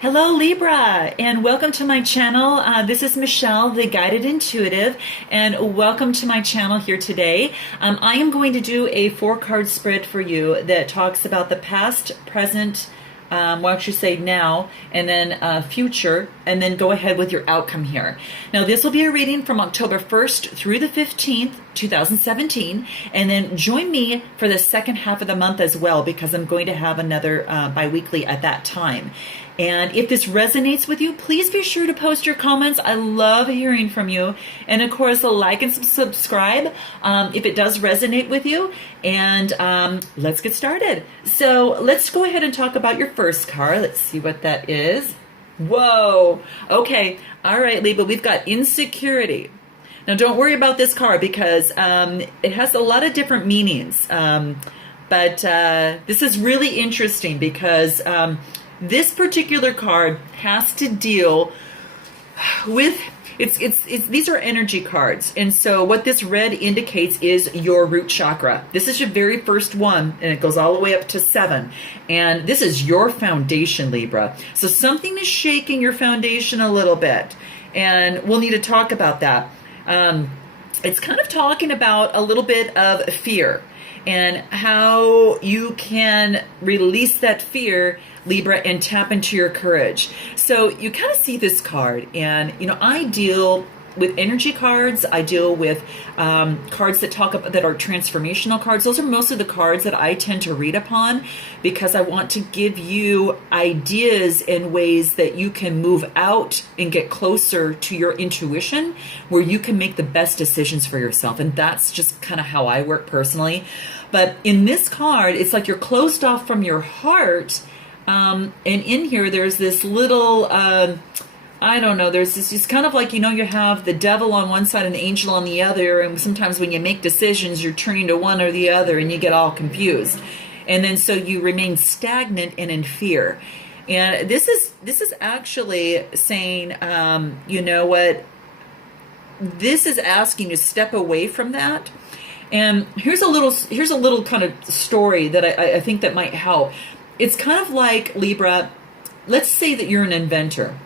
Hello Libra, and welcome to my channel. This is Michelle, the Guided Intuitive, and welcome to my channel here today. I am going to do a 4-card spread for you that talks about the past, present, well, actually say now, and then future, and then go ahead with your outcome here. Now, this will be a reading from October 1st through the 15th, 2017, and then join me for the second half of the month as well, because I'm going to have another bi-weekly at that time. And if this resonates with you, please be sure to post your comments. I love hearing from you. And of course, like and subscribe if it does resonate with you. And let's get started. So let's go ahead and talk about your first card. Let's see what that is. Whoa. Okay. All right, Libra, we've got insecurity. Now, don't worry about this card because it has a lot of different meanings. But this is really interesting because this particular card has to deal with these are energy cards, and so what this red indicates is your root chakra. This is your very first one, and it goes all the way up to 7, and this is your foundation, Libra. So something is shaking your foundation a little bit, and we'll need to talk about that. It's kind of talking about a little bit of fear and how you can release that fear, Libra, and tap into your courage. So you kind of see this card, and I deal with energy cards. I deal with cards that talk about that are transformational cards. Those are mostly the cards that I tend to read upon because I want to give you ideas and ways that you can move out and get closer to your intuition, where you can make the best decisions for yourself. And that's just kind of how I work personally. But in this card, it's like you're closed off from your heart. And in here, there's this little, I don't know, there's this just kind of like, you have the devil on one side and the angel on the other. And sometimes when you make decisions, you're turning to one or the other and you get all confused. And then so you remain stagnant and in fear. And this is actually saying, you know what, this is asking you to step away from that. And here's a little kind of story that I think that might help. It's kind of like, Libra, let's say that you're an inventor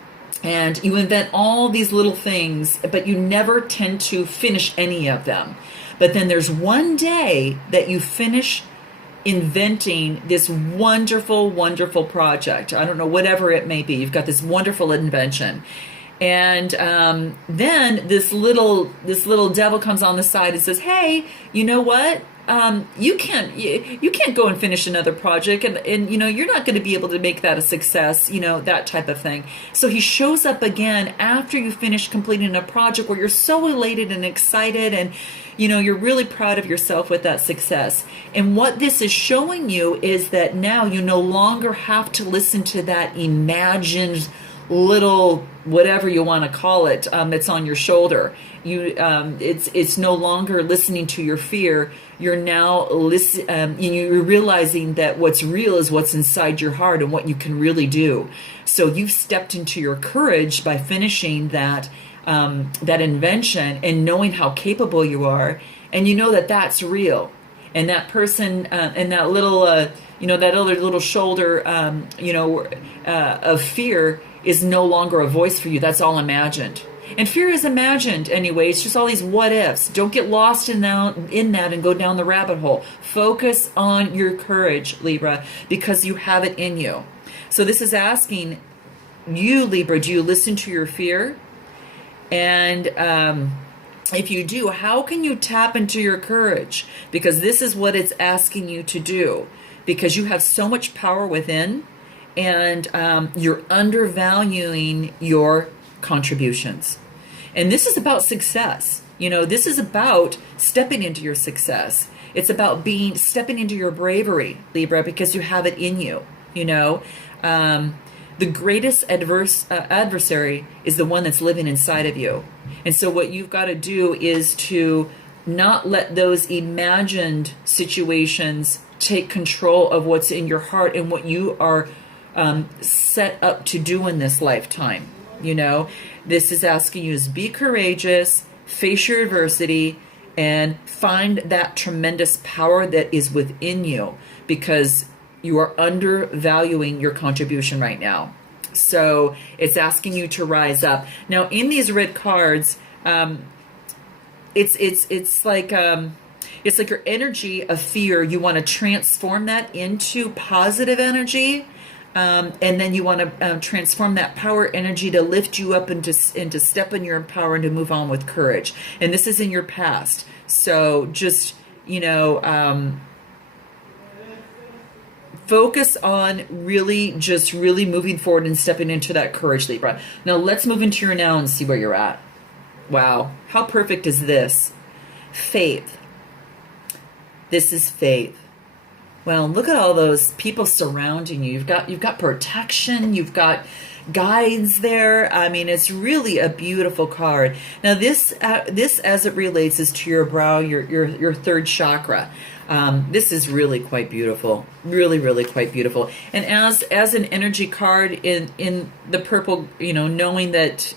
and you invent all these little things, but you never tend to finish any of them. But then there's one day that you finish inventing this wonderful, wonderful project. I don't know, whatever it may be. You've got this wonderful invention. And then this little devil comes on the side and says, hey, you know what? You can't go and finish another project, and you're not going to be able to make that a success, that type of thing. So he shows up again after you finish completing a project where you're so elated and excited, and you're really proud of yourself with that success. And what this is showing you is that now you no longer have to listen to that imagined little whatever you want to call it that's on your shoulder. It's no longer listening to your fear. You're now you're realizing that what's real is what's inside your heart and what you can really do. So you've stepped into your courage by finishing that invention and knowing how capable you are, and that that's real. And that person and that little that other little shoulder of fear is no longer a voice for you. That's all imagined. And fear is imagined anyway. It's just all these what ifs. Don't get lost in that and go down the rabbit hole. Focus on your courage, Libra, because you have it in you. So this is asking you, Libra, do you listen to your fear? And if you do, how can you tap into your courage? Because this is what it's asking you to do. Because you have so much power within, and you're undervaluing your contributions. And this is about success. This is about stepping into your success. It's about stepping into your bravery, Libra, because you have it in you. The greatest adversary is the one that's living inside of you. And so what you've got to do is to not let those imagined situations take control of what's in your heart and what you are set up to do in this lifetime. This is asking you to be courageous, face your adversity, and find that tremendous power that is within you, because you are undervaluing your contribution right now. So it's asking you to rise up. Now, in these red cards, it's like your energy of fear. You want to transform that into positive energy, and then you want to transform that power energy to lift you up and to step in your power and to move on with courage. And this is in your past, so just focus on just really moving forward and stepping into that courage, Libra. Now let's move into your now and see where you're at. Wow, how perfect is this? Faith. This is faith. Well, look at all those people surrounding you. You've got protection. You've got guides there. I mean, it's really a beautiful card. Now, this as it relates is to your brow, your third chakra. This is really quite beautiful. Really, really quite beautiful. And as an energy card in the purple, knowing that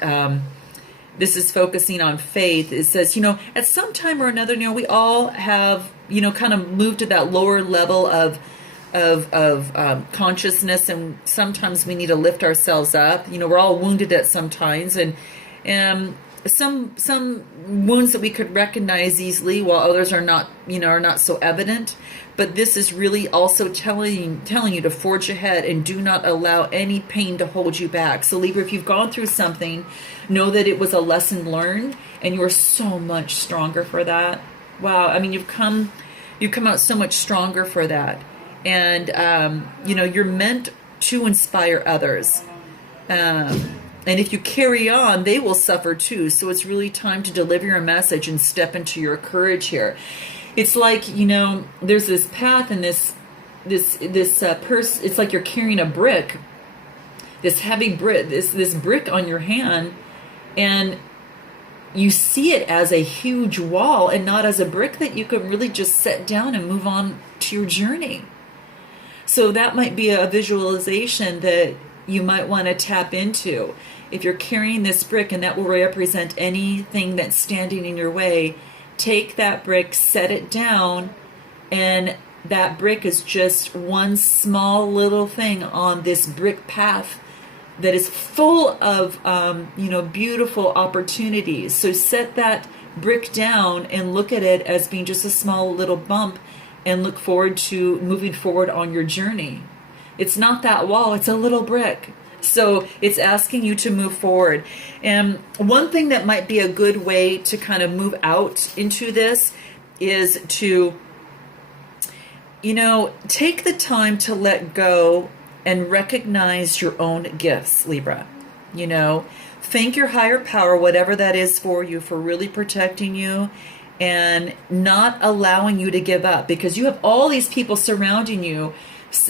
this is focusing on faith, it says, at some time or another, we all have, kind of moved to that lower level of consciousness, and sometimes we need to lift ourselves up. We're all wounded at some times, and some wounds that we could recognize easily, while others are not so evident. But this is really also telling you to forge ahead and do not allow any pain to hold you back. So Libra, if you've gone through something, know that it was a lesson learned, and you're so much stronger for that. Wow, I mean, you've come out so much stronger for that. And you're meant to inspire others. And if you carry on, they will suffer too. So it's really time to deliver your message and step into your courage here. It's like, there's this path and this purse. It's like you're carrying a brick, this heavy brick, this brick on your hand, and you see it as a huge wall and not as a brick that you can really just set down and move on to your journey. So that might be a visualization that you might want to tap into. If you're carrying this brick, and that will represent anything that's standing in your way, take that brick, set it down, and that brick is just one small little thing on this brick path that is full of beautiful opportunities. So set that brick down and look at it as being just a small little bump, and look forward to moving forward on your journey. It's not that wall, it's a little brick. So it's asking you to move forward. And one thing that might be a good way to kind of move out into this is to, take the time to let go and recognize your own gifts, Libra. Thank your higher power, whatever that is for you, for really protecting you and not allowing you to give up, because you have all these people surrounding you,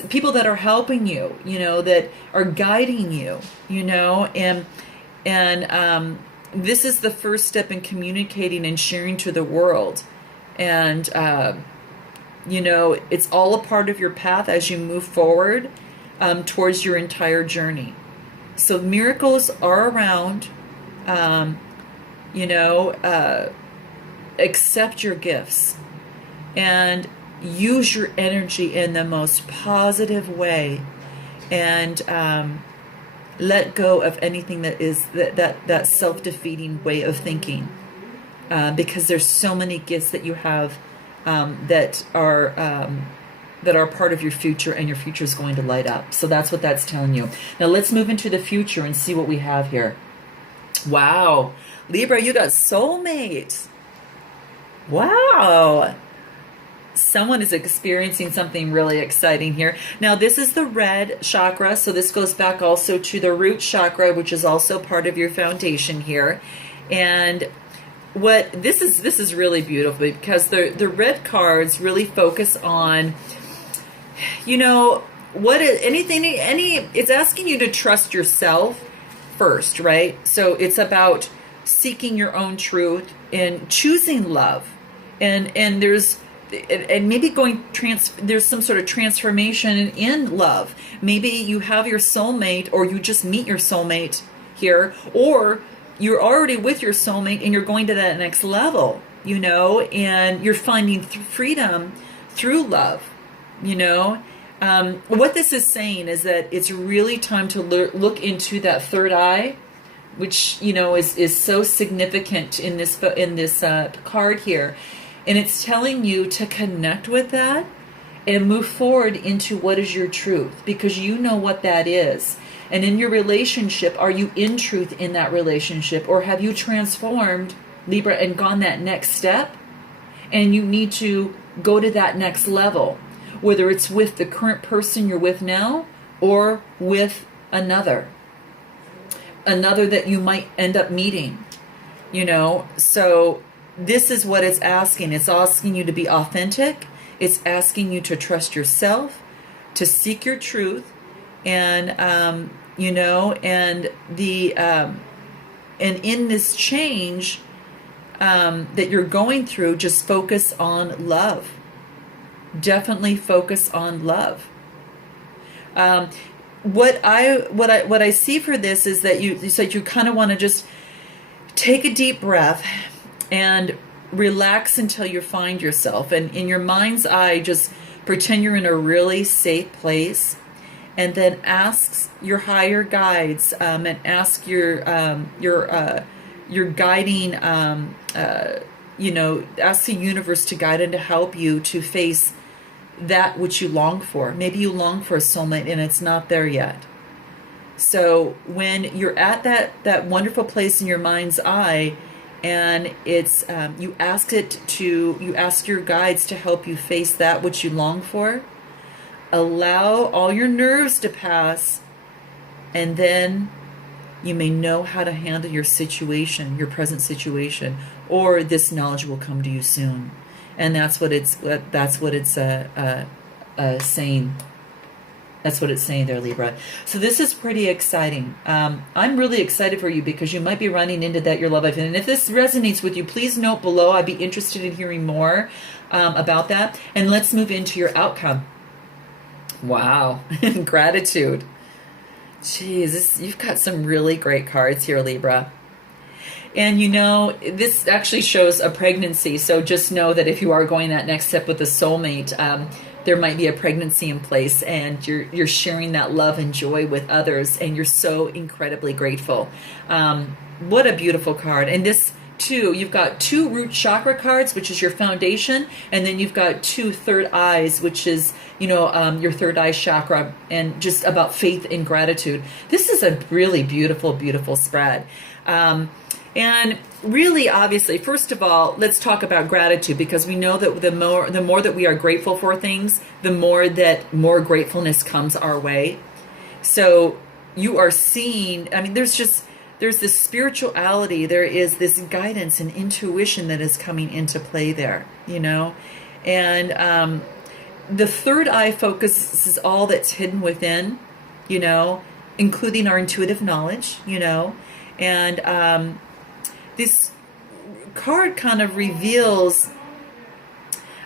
people that are helping you, that are guiding you, and this is the first step in communicating and sharing to the world. And, it's all a part of your path as you move forward towards your entire journey. So miracles are around, accept your gifts and use your energy in the most positive way, and let go of anything that is that self-defeating way of thinking, because there's so many gifts that you have that are part of your future, and your future is going to light up. So that's what that's telling you. Now let's move into the future and see what we have here. Wow, Libra, you got soulmate. Wow. Someone is experiencing something really exciting here. Now, this is the red chakra, so this goes back also to the root chakra, which is also part of your foundation here. And what this is really beautiful, because the red cards really focus on, it's asking you to trust yourself first, right? So it's about seeking your own truth and choosing love, and there's maybe there's some sort of transformation in love. Maybe you have your soulmate, or you just meet your soulmate here, or you're already with your soulmate and you're going to that next level, and you're finding freedom through love, What this is saying is that it's really time to look into that third eye, which is so significant in this card here, and it's telling you to connect with that and move forward into what is your truth, because you know what that is. And in your relationship, are you in truth in that relationship, or have you transformed, Libra, and gone that next step? And you need to go to that next level, whether it's with the current person you're with now or with another that you might end up meeting, So this is what it's asking. It's asking you to be authentic. It's asking you to trust yourself, to seek your truth, and and in this change that you're going through, just focus on love. Definitely focus on love. What I see for this is that you kind of want to just take a deep breath and relax until you find yourself, and in your mind's eye just pretend you're in a really safe place, and then ask your higher guides and ask your guiding ask the universe to guide and to help you to face that which you long for. Maybe you long for a soulmate and it's not there yet. So when you're at that wonderful place in your mind's eye, and it's you ask your guides to help you face that which you long for, allow all your nerves to pass, and then you may know how to handle your situation, your present situation, or this knowledge will come to you soon. And that's what it's saying. That's what it's saying there, Libra. So this is pretty exciting. I'm really excited for you because you might be running into that your love life. And if this resonates with you, please note below. I'd be interested in hearing more about that. And let's move into your outcome. Wow. Gratitude. Jeez, you've got some really great cards here, Libra. And this actually shows a pregnancy. So just know that if you are going that next step with a soulmate, there might be a pregnancy in place, and you're sharing that love and joy with others, and you're so incredibly grateful. What a beautiful card. And this too, you've got 2 root chakra cards, which is your foundation, and then you've got 2 third eyes, which is your third eye chakra, and just about faith and gratitude. This is a really beautiful spread. And really, obviously, first of all, let's talk about gratitude, because we know that the more that we are grateful for things, the more gratefulness comes our way. So you are seeing, there's this spirituality, there is this guidance and intuition that is coming into play there, and the third eye focuses all that's hidden within, including our intuitive knowledge, and this card kind of reveals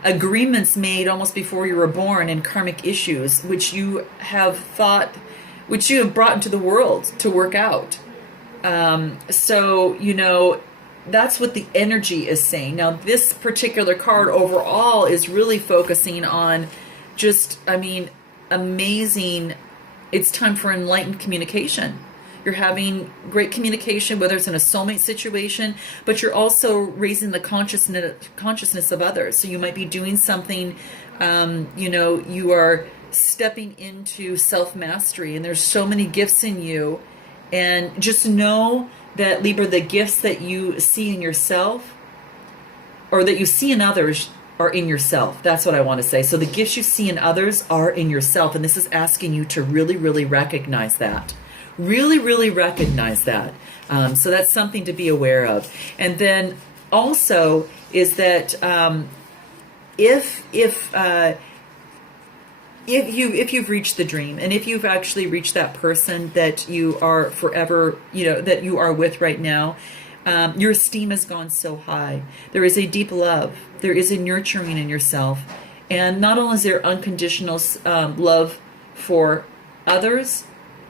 agreements made almost before you were born, and karmic issues which you have brought into the world to work out. So that's what the energy is saying. Now, this particular card overall is really focusing on just, amazing. It's time for enlightened communication. You're having great communication, whether it's in a soulmate situation, but you're also raising the consciousness of others. So you might be doing something, you are stepping into self-mastery, and there's so many gifts in you. And just know that, Libra, the gifts that you see in yourself, or that you see in others, are in yourself. That's what I want to say. So the gifts you see in others are in yourself, and this is asking you to really recognize that. Really recognize that. So that's something to be aware of. And then also is that if you've reached the dream, and if you've actually reached that person that you are forever, that you are with right now, your esteem has gone so high. There is a deep love. There is a nurturing in yourself. And not only is there unconditional love for others,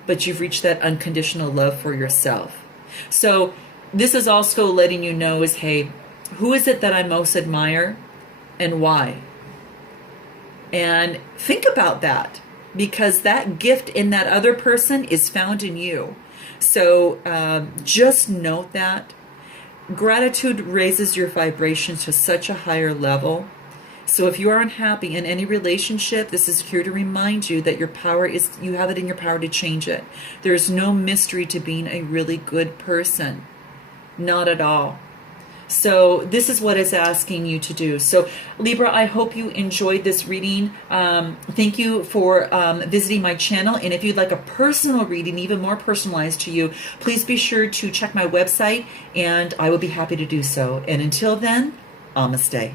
but you've reached that unconditional love for yourself. So this is also letting you know is, hey, who is it that I most admire and why? And think about that. because that gift in that other person is found in you. So just note that. Gratitude raises your vibration to such a higher level. So if you are unhappy in any relationship, this is here to remind you that your power is, you have it in your power to change it. There is no mystery to being a really good person. Not at all. So this is what it's asking you to do. So Libra, I hope you enjoyed this reading. Thank you for visiting my channel. And if you'd like a personal reading, even more personalized to you, please be sure to check my website and I will be happy to do so. And until then, namaste.